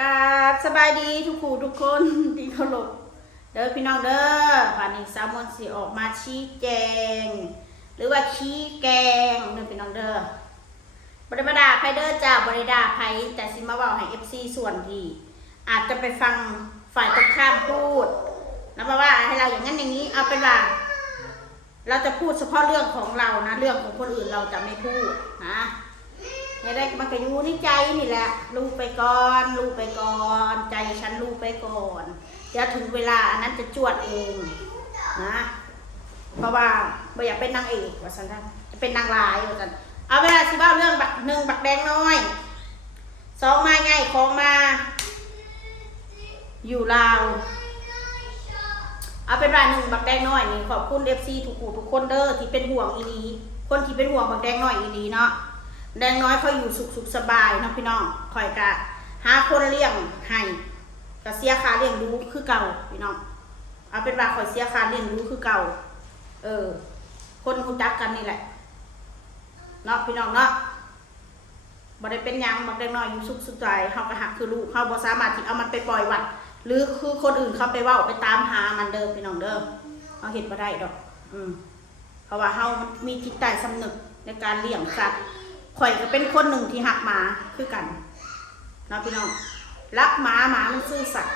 กราบสบายดีทุกผู้ทุกคนที่เคารพเด้อพี่น้องเด้อวันนี้สาวมนต์สิออกมาชี้แจงหรือว่าชี้แกงเด้อพี่น้องเด้อบริบดาไพเด้อจ้าบริดาไพแต่สิมาบอกให้ FC ส่วนที่อาจจะไปฟังฝ่ายตรงข้ามพูดแล้วมาว่าให้เราอย่างนั้นอย่างนี้เอาเป็นว่าเราจะพูดเฉพาะเรื่องของเรานะเรื่องของคนอื่นเราจะไม่พูดนะให้ได้มันก็อยู่ในใจนี่แหละรู้ไปก่อนรู้ไปก่อนใจฉันรู้ไปก่อนเดี๋ยวถึงเวลาอันนั้นจะจวดเองนะเพราะว่าไม่อยากเป็นนางเอกว่าสันจะเป็นนางร้ายว่าสันเอาเวลาสิบ้าเรื่องบักหนึ่งบักแดงน้อยสองมาไงของมาอยู่ลาวเอาเป็นว่าหนึ่งบักแดงน้อยนี่ขอบคุณ FC ทุกคนเด้อที่เป็นห่วงอีนีคนที่เป็นห่วงบักแดงน้อยอีนีเนาะแดงน้อยเขาอยู่สุขสบายเนาะพี่น้องคอยกะหาคนเลี้ยงให้ก็เสียค่าเลี้ยงดูคือเก่าพี่น้องเอาเป็นว่าคอยเสียค่าเลี้ยงดูคือเก่าคนรู้จักกันนี่แหละเนาะพี่น้องเนาะบ่ได้เป็นยังบักแดงน้อยอยู่สุขสบายเขาก็หักคือลูกเขาบ่สามารถที่เอามันไปปล่อยวัดหรือคือคนอื่นเขาไปเว้าไปตามหามันเดิมพี่น้องเดิมเขาเห็นบ่ได้ดอกเพราะว่าเขามีจิตใจสำนึกในการเลี้ยงสัตว์ข่อยก็เป็นคนหนึ่งที่หักหมาคือกันเนาะพี่น้องรักหมามันซื่อสัตย์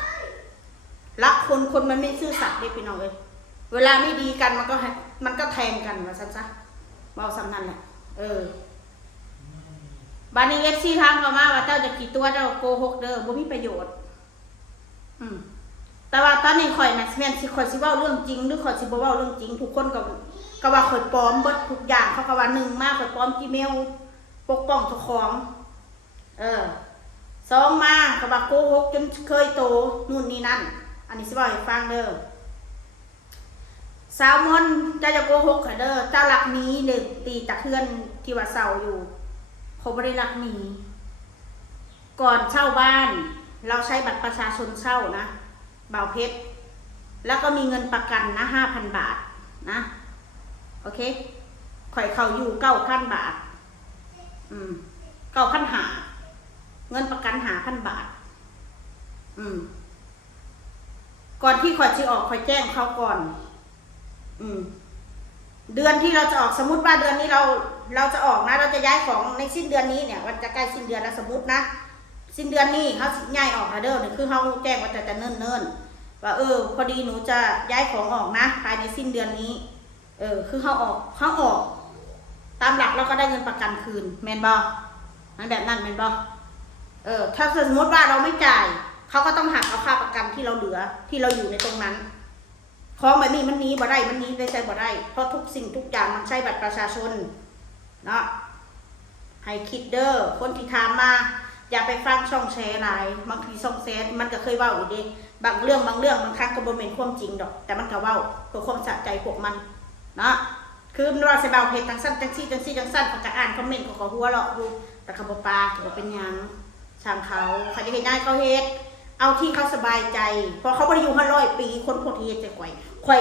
รักคนมันไม่ซื่อสัตย์เลยพี่น้องเลยเวลาไม่ดีกันมันก็แทงกันว่าซะเบาสำนั่นแหละบานนี้FCทางเขามาว่าเจ้าจะกี่ตัวเจ้าโกหกเด้อบ่มีประโยชน์แต่ว่าตอนนี้ข่อยน่ะแม่นสิข่อยสิเว้าเรื่องจริงหรือข่อยสิบ่เว้าเรื่องจริงทุกคนก็ว่าข่อยปลอมเบิดทุกอย่างเขาก็ว่า1มาข่อยปลอม Gmail ปกป้องเจ้าของสองมาก็ว่าโกหกจนเคยโตนู่นนี่นั่นอันนี้สิบอกให้ฟังเด้อสาวมนเจ้าจะโกหกค่ะเด้อเจ้าหลักหนีเด็กตีตะเทือนที่ว่าเศร้าอยู่เขาไม่ได้หลักหนีก่อนเช่าบ้านเราใช้บัตรประชาชนเช่านะบ่าวเพชรแล้วก็มีเงินประกันนะ 5,000 บาทนะโอเคข่อยเขาอยู่ 9,000 บาท9,500เงินประกัน5,000 บาทก่อนที่ข่อยจะออกข่อยแจ้งเขาก่อนเดือนที่เราจะออกสมมุติว่าเดือนนี้เราจะออกนะเราจะย้ายของในสิ้นเดือนนี้เนี่ยวันจะใกล้สิ้นเดือนแล้วสมมุตินะสิ้นเดือนนี้เขาย้ายออกนะเด้อเนี่ยคือเขาแจ้งว่าจะเนิ่นว่าพอดีหนูจะย้ายของออกนะภายในสิ้นเดือนนี้คือเขาออกตามหลักเราก็ได้เงินประกันคืนแมนบอนั่นแบบนั้นแมนบอถ้าสมมติว่าเราไม่จ่ายเขาก็ต้องหักเอาค่าประกันที่เราเหลือที่เราอยู่ในตรงนั้นของแบบนี้มันนี้บ่ได้มันนี้ได้ใช้บ่ได้เพราะทุกสิ่งทุกอย่างมันใช้บัตรประชาชนเนาะให้คิดเด้อคนที่ถามมาอย่าไปฟังช่องแชร์หลายบางทีช่องแชร์มันก็เคยเว้าอยู่ดีบางเรื่องบางครั้งก็บ่แม่นความจริงดอกแต่มันก็เว้าเพื่อความสะใจพวกมันเนาะคือมันว่าใส่เบาเพจจังสั้นจังซี่เขาจะอ่านคอมเมนต์เขาก็หัวเราะอยู่แต่เขาบ่ปาเขาเป็นหยังช่างเขาจะเฮ็ดได้เขาเฮ็ดเอาที่เขาสบายใจเพราะเขาบ่ได้อยู่100 ปีคนโคตรเฮ็ดจะข่อย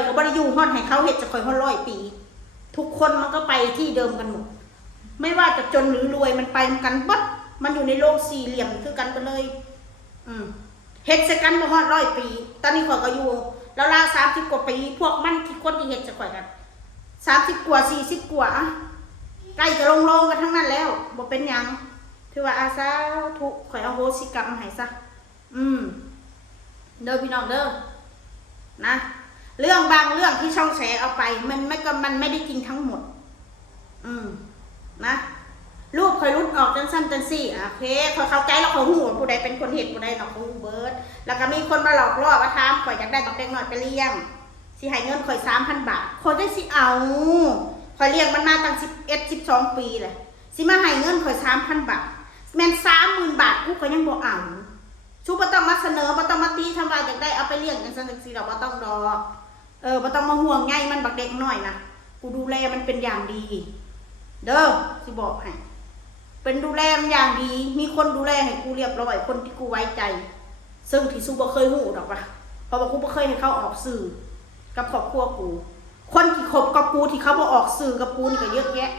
ก็บ่ได้อยู่ฮ้อนให้เขาเฮ็ดจะข่อย100 ปีทุกคนมันก็ไปที่เดิมกันหมดไม่ว่าจะจนหรือรวยมันไปกันบัดมันอยู่ในโลกสี่เหลี่ยมคือกันไปเลยเฮ็ดใส่กันบ่ฮอด100 ปีตอนนี้ข่อยก็อยู่แล้วลา30 กว่าปีพวกมันที่คนที่เฮ็ดจะข่อยกัน30 กว่า40 กว่าใกล้จะลงกันทั้งนั้นแล้วบ่เป็นหยังถือว่าอาสาทุกข่อยเอาโหสิกรรมให้ซะเด้อพี่น้องเด้อนะเรื่องบางเรื่องที่ช่องแชร์เอาไปมันไม่ได้จริงทั้งหมดนะรูปคอยรุดออกจังสั้นจังสี่โอเคเขาเข้าใจแล้วเขาหูว่าผู้ใดเป็นคนเห็นผู้ใดเนาะเขาหูเบิร์ดแล้วก็มีคนมาหลอกล่อว่าถามข่อยอยากได้บักเด็กหน่อยไปเลี้ยงสิให้เงินข่อย3,000 บาทข่อยได้สิเอาข่อยเลี้ยงมันมาตั้ง11-12 ปีเลยสิมาให้เงินข่อย3,000 บาทแม่น30,000 บาทกูก็ยังบ่เอาชูบ่ต้องมาเสนอบ่ต้องมาตีทำว่าอยากได้เอาไปเลี้ยงจังซั่นจังซี่ดอกบ่ต้องดอกบ่ต้องมาห่วงใยมันบักเด็กน้อยนะกูดูแลมันเป็นอย่างดีเด้อสิบอกให้เป็นดูแลมันอย่างดีมีคนดูแลให้กูเรียบร้อยคนที่กูไว้ใจซึ่งที่ซูบ่เคยหูดอกว่ะเพราะว่ากูบ่เคยให้เขาออกสื่อกับครอบครัวกูคนที่คบกับกูที่เขาบ่ออกสื่อกับกูนี่ก็เยอะแยะ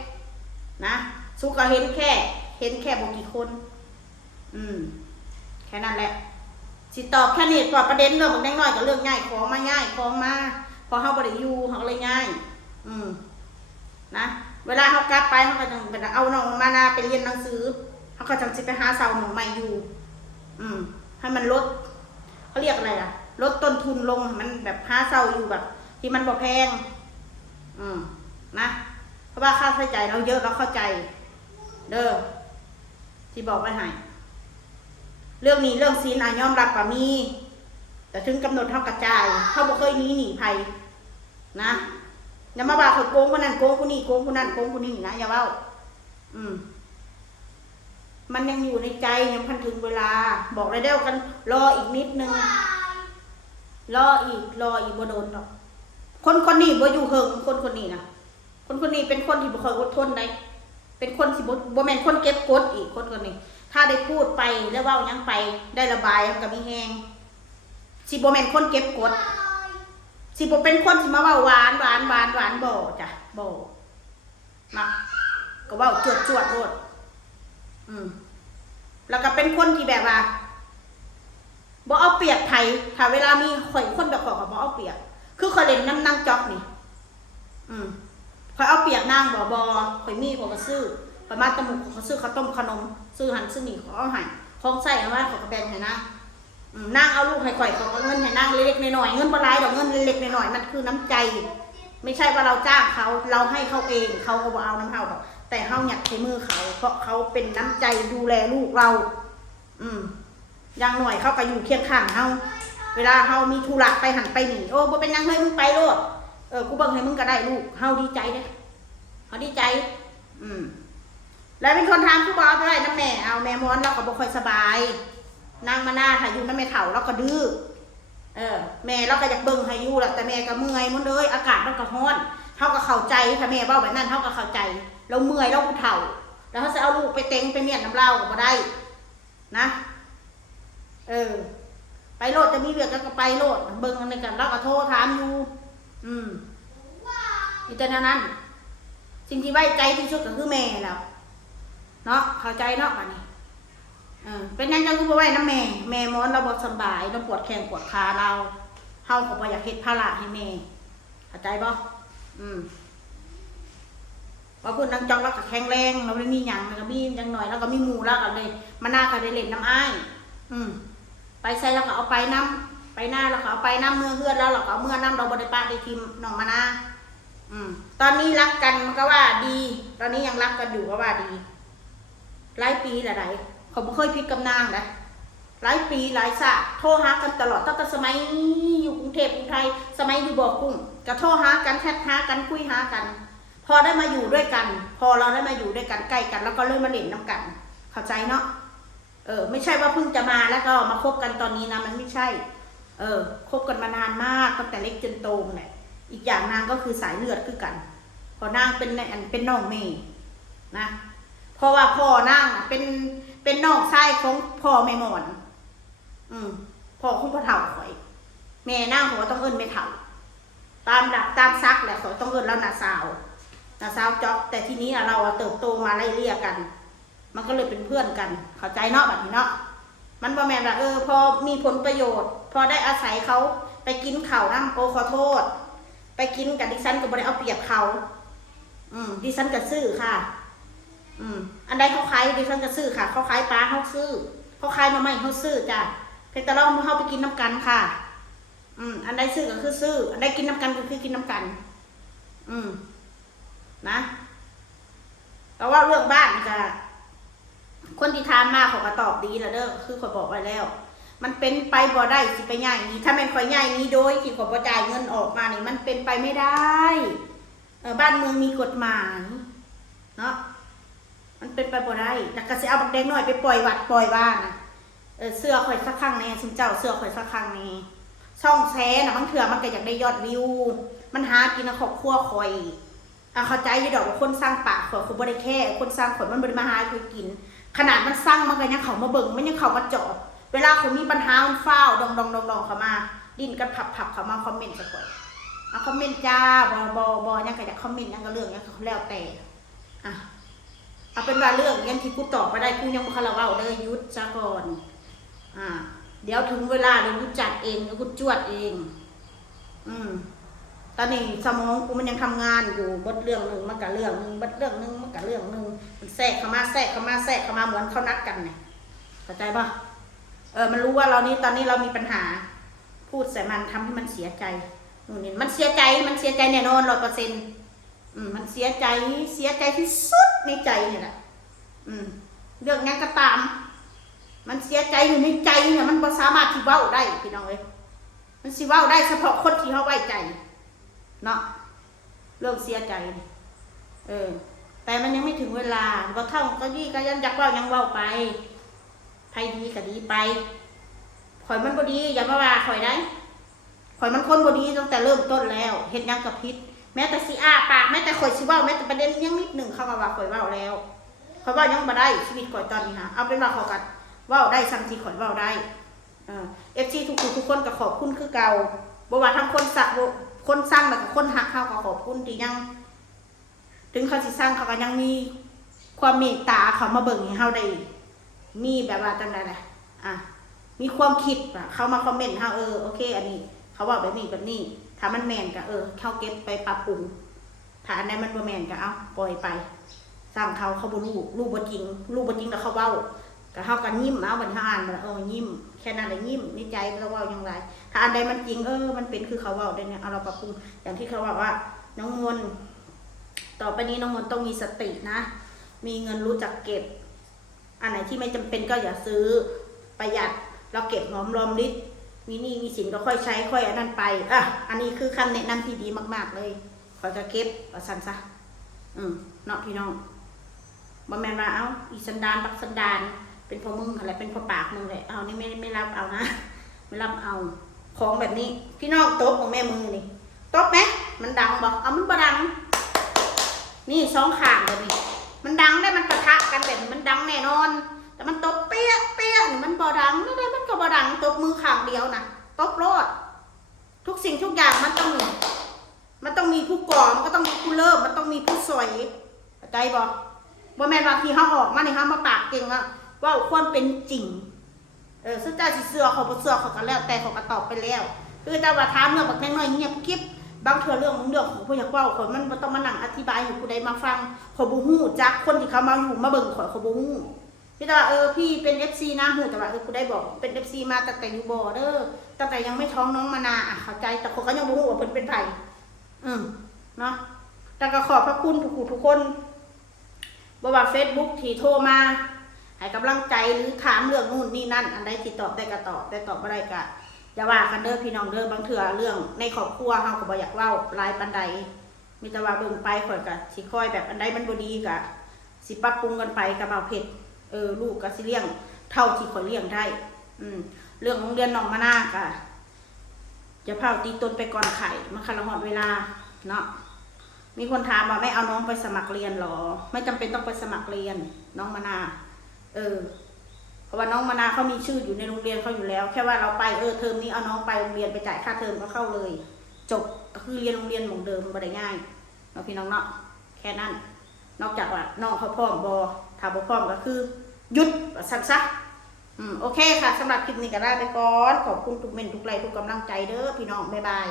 นะซูก็เห็นแค่บ่กี่คนแค่นั้นแหละ สิตอบแค่นี้ก่อนประเด็นเรื่องมันน้อยๆกับเรื่องง่ายของมาง่ายของมาพอเฮาบ่ได้อยู่เฮาเลยง่ายนะเวลาเฮากลับไปเฮาก็ต้องไปเอาน้องมานาไปเรียนหนังสือเฮาก็จังสิไปหาเสาหมู่ใหม่อยู่ให้มันลดเขาเรียกอะไรล่ะลดต้นทุนลงมันแบบหาเสาอยู่แบบที่มันบ่แพงนะเพราะว่าค่าใช้จ่ายเราเยอะเราเข้าใจเด้อที่บอกไว้ให้เรื่องนี้เรื่องศีลยอมรับว่ามีแต่ถึงกำหนดเท่ากระจายเขาบ่เคยหนีภัยนะอย่ามาว่าคนโกงคนนั้นโกงคนนี้โกงคนนั้นโกงคนนี้นะอย่าเว้ามันยังอยู่ในใจยังพันถึงเวลาบอกเลยเด้อกันรออีกนิดนึงรออีกบ่โดนหรอกคนนี้บ่อยู่เฮิงคนนี้นะคนนี้เป็นคนที่บ่ค่อยอดทนได้เป็นคนสิบ่แม่นคนเก็บกดอีกคนนี้ถ้าได้พูดไปแล้วเว้ายังไปได้ระบายมันก็มีแฮงสิบ่แม่นคนเก็บกดสิบ่เป็นคนสิมาเว้าหวานบ่จ้ะบ่มักก็เว้าจวดโลดแล้วก็เป็นคนที่แบบว่าบ่เอาเปรียบไผถ้าเวลามีข่อยคนแบบข่อยก็บ่เอาเปรียบคือข่อยเล่นน้ำนางจอกนี่ข่อยเอาเปรียบนางบ่ข่อยมีข่อยก็ซื้อข่อยมาตะหมุกข่อยซื้อข้าวต้มขนมซื้อหันซื้อนี่ขอเอาให้ของใส่เอาไว้ข่อยก็แบ่งให้นางนางเอาลูกให้ข่อยข่อยก็เงินให้นางเล็กๆน้อยๆเงินบ่หลายดอกเงินเล็กๆน้อยๆมันคือน้ำใจไม่ใช่ว่าเราจ้างเขาเราให้เขาเองเขาก็บ่เอาน้ำเฮาดอกแต่เฮาอยากใช้มือเขาเพราะเขาเป็นน้ำใจดูแลลูกเราอย่างหน่อยเขาก็อยู่เคียงข้างเฮาเวลาเฮามีธุระไปหันไปหนีโอ้บ่เป็นยังเฮ้ยมึงไปโลดกูเบิ่งให้มึงก็ได้ลูกเฮาดีใจเด้เฮาดีใจแล้วเป็นคนทำผู้บ่เอาได้น้ำแม่เอาแม่ม้อนเราก็บ่ค่อยสบายนางมาหน้าค่ะอยู่น้ำแม่เฒ่าเราก็ดื้อแม่เราก็อยากเบิ่งให้อยู่แหละแต่แม่ก็เมื่อยหมดเลยอากาศมันก็ร้อนเฮาก็เข้าใจถ้าแม่เว้าแบบนั้นเฮาก็เข้าใจเราเมื่อยเราผู้เฒ่าแล้วเขาจะเอาลูกไปเต็งไปเมียนน้ำเล่าก็บ่ได้นะไปโลดจะมีเวียกก็ไปโลดเบิ่งในกันเราก็โทรถามอยู่อีแต่นั้นสิ่งที่ไว้ใจที่สุดก็คือแม่แล้วเนาะเข้าใจเนาะบัดนี้เป็นนั่นก็คือบ่ไว้น้ำแม่ม้อนเราบ่สบายเราปวดแข้งปวดขาเราเฮาก็บ่อยากเฮ็ดภาระให้แม่เข้าใจบ่ว่าพูดนางจองแล้วก็แข็งแรงเราไม่มีหยังแล้วก็มีจังหน่อยแล้วก็มีหมู่แล้วก็เลยมาหน้าก็ได้เล่นน้ำอ้ายไปใส่แล้วก็เอาไปน้ำไปหน้าแล้วก็เอาไปน้ำเมื่อเฮือนแล้วเราก็เอาเมื่อน้ำเราบริปาได้ทีมน้องมาหน้าตอนนี้รักกันมันก็ว่าดีตอนนี้ยังรักกันอยู่ก็ว่าดีหลายปีหลายเขาไม่เคยพิดกำนางนะหลายปีหลายศาสตร์โทรหากันตลอดตั้งแต่สมัยอยู่กรุงเทพกรุงไทยสมัยอยู่บ่อกุ้งก็โทรหากันแชทหากันคุยหากันพอได้มาอยู่ด้วยกันพอเราได้มาอยู่ด้วยกันใกล้กันแล้วก็เริ่มมาเล่นน้ำกันเข้าใจเนาะไม่ใช่ว่าเพิ่งจะมาแล้วก็มาคบกันตอนนี้นะมันไม่ใช่คบกันมานานมากตั้งแต่เล็กจนโตเนี่ยอีกอย่างนางก็คือสายเลือดคือกันพอนางเป็นน้องเมย์นะเพราะว่าพ่อนางเป็นน้องชายของพ่อแม่หมอนพ่อของพ่อเฒ่าข่อยแม่นางหัวต้องเอิ้นแม่เฒ่าตามหลักตามซักแหละข่อยต้องเอิ้นแล้วน้าสาวจ๊อกแต่ทีนี้เราเติบโตมาไล่เลี่ยกันมันก็เลยเป็นเพื่อนกันเข้าใจเนาะแบบนี้เนาะมันบ่แม่นว่าพอมีผลประโยชน์พอได้อาศัยเขาไปกินข้าวน้ำโอขอโทษไปกินกับดิฉันก็บ่ได้เอาเปรียบเขาดิฉันก็ซื้อค่ะอันใดเขาขายดิฉันก็ซื้อค่ะเขาขายปลาเขาซื้อเขาขายมาใหม่เขาซื้อจ้ะเพียงแต่เราเขาไปกินน้ำกันค่ะอันใดซื้อก็คือซื้ออันใดกินน้ำกันก็คือกินน้ำกันนะแต่ว่าเรื่องบ้านจะคนที่ถามมาเขาก็ตอบดีแล้วเด้อคือเขาบอกไว้แล้วมันเป็นไปบ่ได้สิไปง่ายนี้ถ้าแม่นข่อยง่ายนี้โดยที่เขาบ่จ่ายเงินออกมานี่มันเป็นไปไม่ได้บ้านเมืองมีกฎหมายเนาะมันเป็นไปบ่ได้แล้วก็สิเอาบักแดงน้อยไปปล่อยวัดปล่อยบ้านนะเสื้อข่อยสักครั้งแน่ซุมเจ้าเสื้อข่อยสักครั้งแน่ช่องแชร์น่ะบางเทื่อมันก็อยากได้ยอดวิวมันหากินครอบครัวข่อยเข้าใจอยู่ดอกว่าคนสร้างปากข่อยคือบ่ได้แค่คนสร้างข่อยมันบ่ได้มาหาข่อยกินขนาดมันสร้างมันก็ยังเข้ามาเบิ่งมันยังเข้ามาเจาะเวลาคนมีปัญหามันฟ้าวดองเข้ามาดิ้นกันผับเข้ามาคอมเมนต์สักก่อนคอมเมนต์จ้าบ่ยังก็อยากคอมเมนต์ยังก็เรื่องยังก็แล้วแต่เอาเป็นว่าเรื่องยังที่กูตอบไปได้กูยังบ่คาราเว้าเลยยุดซะก่อน เดี๋ยวถึงเวลาเดี๋ยวกูจัดเองเดี๋ยวกูจวดเอง ตอนนี้สมองกูมันยังทำงานอยู่บทเรื่องหนึ่งมันกับเรื่องหนึ่งบทเรื่องหนึ่งมันกับเรื่องหนึ่งมันแทรกเข้ามาแทรกเข้ามาแทรกเข้ามาเหมือนเขานัดกันเนี่ยเข้าใจปะมันรู้ว่าเรานี้ตอนนี้เรามีปัญหา พูดใส่มันทำให้มันเสียใจนู่นนี่มันเสียใจแน่นอน100%มันเสียใจที่สุดในใจเนี่ยแหละเรื่องงั้นก็ตามมันเสียใจอยู่ในใจเนี่ยมันบ่สามารถที่เว้าได้พี่น้องเอ้ยมันสิเว้าได้เฉพาะคนที่เขาไว้ใจเนาะเรื่องเสียใจแต่มันยังไม่ถึงเวลาบ่เท่าก็ยี่ก็ยังอยากเว้ายังเว้าไปไผดีก็ดีไปข่อยมันบ่ดีอย่ามาว่าข่อยได้ข่อยมันคนบ่ดีตั้งแต่เริ่มต้นแล้วเฮ็ดหยังก็ผิดแม้แต่สิอ้าปากแม้แต่ข่อยสิเว้าแม้แต่ประเด็นยังนิดหนึ่งเขาก็ว่าข่อยเว้าแล้วข่อยเว้ายังบ่ได้ชีวิตข่อยตอนนี้ฮะเอาเป็นว่าเขาก็เว้าได้ซ้ำที่ข่อยเว้าได้FC ทุกคนก็ขอบคุณคือเก่าบ่ว่าทั้งคนสักคนสร้างแล้วก็คนหักเฮาก็ขอบคุณที่ยังถึงเขาสิสร้างเขาก็ยังมีความเมตตาเขามาเบิ่งให้เฮาได้มีแบบว่าจังได๋ล่ะมีความคิดเขามาคอมเมนต์เฮาโอเคอันนี้เขาว่าแบบนี้ถ้ามันแม่นก็เขาเก็บไปปรับปรุงถ้าอันไหนมันบ่แม่นก็เอาปล่อยไปสร้างเขาบ่รู้บ่จริงแล้วเขาเว้าก็เฮาก็ยิ้มเอาบัดอ่านยิ้มแค่นั้นแหละยิ้มในใจเราเว้าอย่างไรถ้าอันใดมันจริงมันเป็นคือเขาเว้าได้เนี่ยเอาเราปรับปรุงอย่างที่เขาว่าน้องมนต่อไปนี้น้องมนต้องมีสตินะมีเงินรู้จักเก็บอันไหนที่ไม่จำเป็นก็อย่าซื้อประหยัดเราเก็บหอมรอมริบมีหนี้มีสินก็ค่อยใช้ค่อยอันนั้นไปอันนี้คือคำแนะนำที่ดีมากๆเลยขอจะเก็บสั่นซะเนาะพี่น้องบ่แม่นว่าอีสันดานบักสันดานเป็นพ่อมึงอะไรเป็นพ่อปากมึงเลยนี่ไม่รับเอานะไม่รับเอาของแบบนี้พี่น้องตบของแม่มือนี่ตบไหมมันดังบอกมันบ่ดังนี่2ข้างแบบนี้มันดังได้มันปะทะกันแบบมันดังแน่นอนแต่มันตบเปี้ยนี่มันบ่ดังไม่ได้มันก็บ่ดังตบมือข้างเดียวนะตบโลดทุกสิ่งทุกอย่างมันต้องมีผู้ก่อมันก็ต้องมีผู้เริ่มมันต้องมีผู้สวยใจบอกบ่แม่นว่าที่เฮาออกมานี่เฮามาปากเก่งว่าควรเป็นจริงสุดท้ายสิเสือเขาบ่เสือเขาก็แล้วแต่เขาก็ตอบไปแล้วคือแต่ว่าถามเรื่องบักน้อยๆเงียบกิ๊บบางเทื่อเรื่องของผู้อยากเว้าข่อยมันบ่ต้องมานั่งอธิบายให้ผู้ใดมาฟังข่อยบ่ฮู้จักคนที่เขามาอยู่มาเบิ่งข่อยบ่ฮู้พี่แต่ว่าพี่เป็น FC นะฮู้แต่ว่าผู้ใดบอกเป็น FC มาตั้งแต่อยู่บ่เด้อตั้งแต่ยังไม่ท้องน้องมานาเข้าใจแต่เขาก็ยังบ่ฮู้ว่าเพิ่นเป็นไผเนาะแต่ก็ขอบพระคุณทุกคนบ่ว่า Facebook ที่โทรมาให้กำลังใจหรือถามเรื่องนู่นนี่นั่นอันใดที่ตอบได้ก็ตอบได้ตอบบ่ได้ก็อย่าว่ากันเด้อพี่น้องเด้อบางเทื่อเรื่องในครอบครัวเฮาก็บ่อยากเว้าหลายปานใดมีแต่ว่าเบิ่งไปข่อยก็สิคอยแบบอันใดมันบ่ดีก็สิปรับปรุงกันไปกับเอาเพชรลูกก็สิเลี้ยงเท่าที่ข่อยเลี้ยงได้เรื่องโรงเรียนน้องมะนาวก็จะเผาตีตนไปก่อนไข่มันคันละหอดเวลาเนาะมีคนถามว่าไม่เอาน้องไปสมัครเรียนหรอไม่จำเป็นต้องไปสมัครเรียนน้องมะนาวเพราะว่าน้องมะนาวเขามีชื่ออยู่ในโรงเรียนเขาอยู่แล้วแค่ว่าเราไปเทอมนี้เอาน้องไปโรงเรียนไปจ่ายค่าเทอมก็เข้าเลยจบก็คือเรียนโรงเรียนเหมือนเดิมบ่ได้ง่ายเนาะพี่น้องเนาะแค่นั้นนอกจากว่าน้องเขาพร้อมบ่ถ้าบ่พร้อมก็คือหยุดสั้นซะโอเคค่ะสำหรับคลิปนี้ก็ได้ไปก่อนขอบคุณทุกเมนทุกไลค์ทุกกำลังใจเด้อพี่น้องบ๊ายบาย